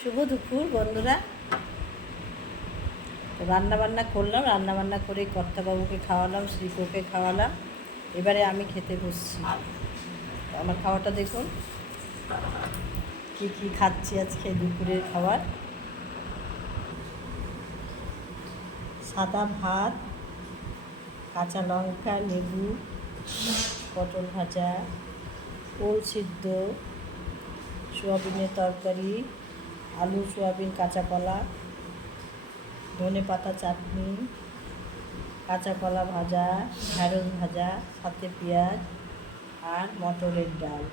শুভ দুপুর, বন্ধুরা। তো রান্না বান্না করলাম রান্না বান্না করে কর্তাবাবুকে খাওয়ালাম শ্রীকোকে খাওয়ালাম। এবারে আমি খেতে বসছি। আমার খাওয়াটা দেখুন, কি কি খাচ্ছি আজকে দুপুরের খাবার। সাদা ভাত, কাঁচা লঙ্কা, লেবু, পটল ভাজা, ওল সিদ্ধ, সোয়াবিনের তরকারি আলু, সোয়াবিন, কাঁচা কলা, ধনে পাতা, চাটনি, কাঁচা কলা ভাজা, ঢ্যাঁড়স ভাজা, সাথে পেঁয়াজ আর মটরের ডাল।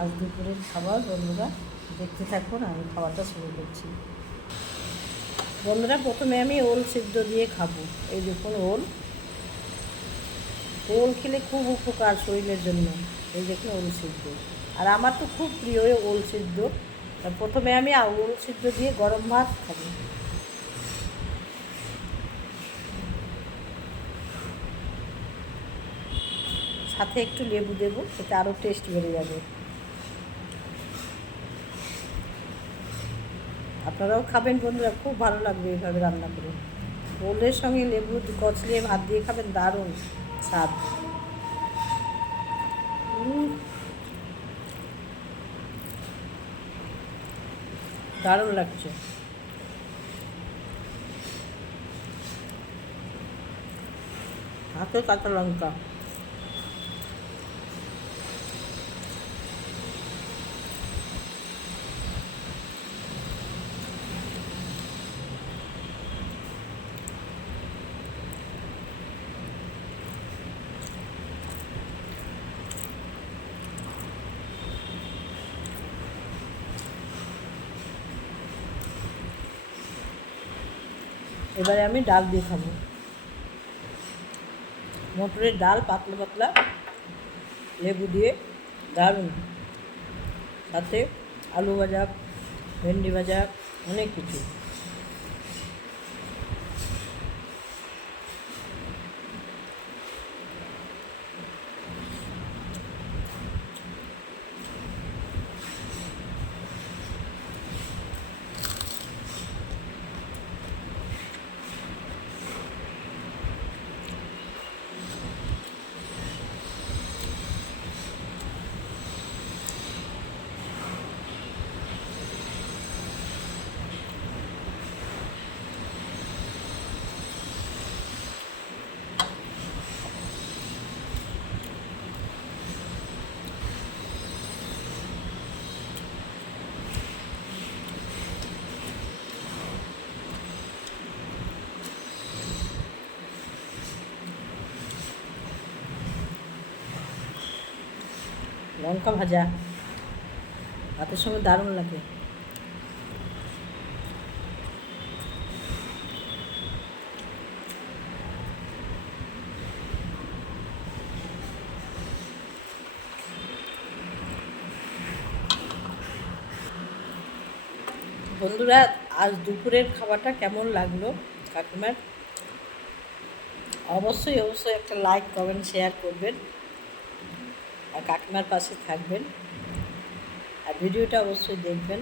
আজ দুপুরের খাবার বন্ধুরা, দেখতে থাকুন, আমি খাওয়াটা শুরু করছি। বন্ধুরা, প্রথমে আমি ওল সিদ্ধ দিয়ে খাব। এই দেখুন, ওল। ওল খেলে খুব উপকার শরীরের জন্য। এই দেখুন ওল সিদ্ধ। আর আমার তো খুব প্রিয় ওল সিদ্ধ। প্রথমে আমি ওল সিদ্ধ দিয়ে গরম ভাত খাব। সাথে একটু লেবু দেবো, এতে আরও টেস্ট বেড়ে যাবে। আপনারাও খাবেন বন্ধুরা, খুব ভালো লাগবে এইভাবে রান্না করে। ওলের সঙ্গে লেবু কচলিয়ে ভাত দিয়ে খাবেন দারুণ স্বাদ। দারুণ লাগছে। হাতে কাঁচা লঙ্কা। এবারে আমি ডাল দিয়ে খাব। মটরের ডাল পাতলা পাতলা, লেবু দিয়ে দারুণ। সাথে আলু ভাজা, ভেন্ডি ভাজা, অনেক কিছু। লঙ্কা ভাজা। ভাতের সঙ্গে দারুণ লাগে। বন্ধুরা, আজ দুপুরের খাবারটা কেমন লাগল কাকিমার? অবশ্যই অবশ্যই একটা লাইক কমেন্ট শেয়ার করবেন। আর কাকিমার পাশে থাকবেন। আর ভিডিওটা অবশ্যই দেখবেন।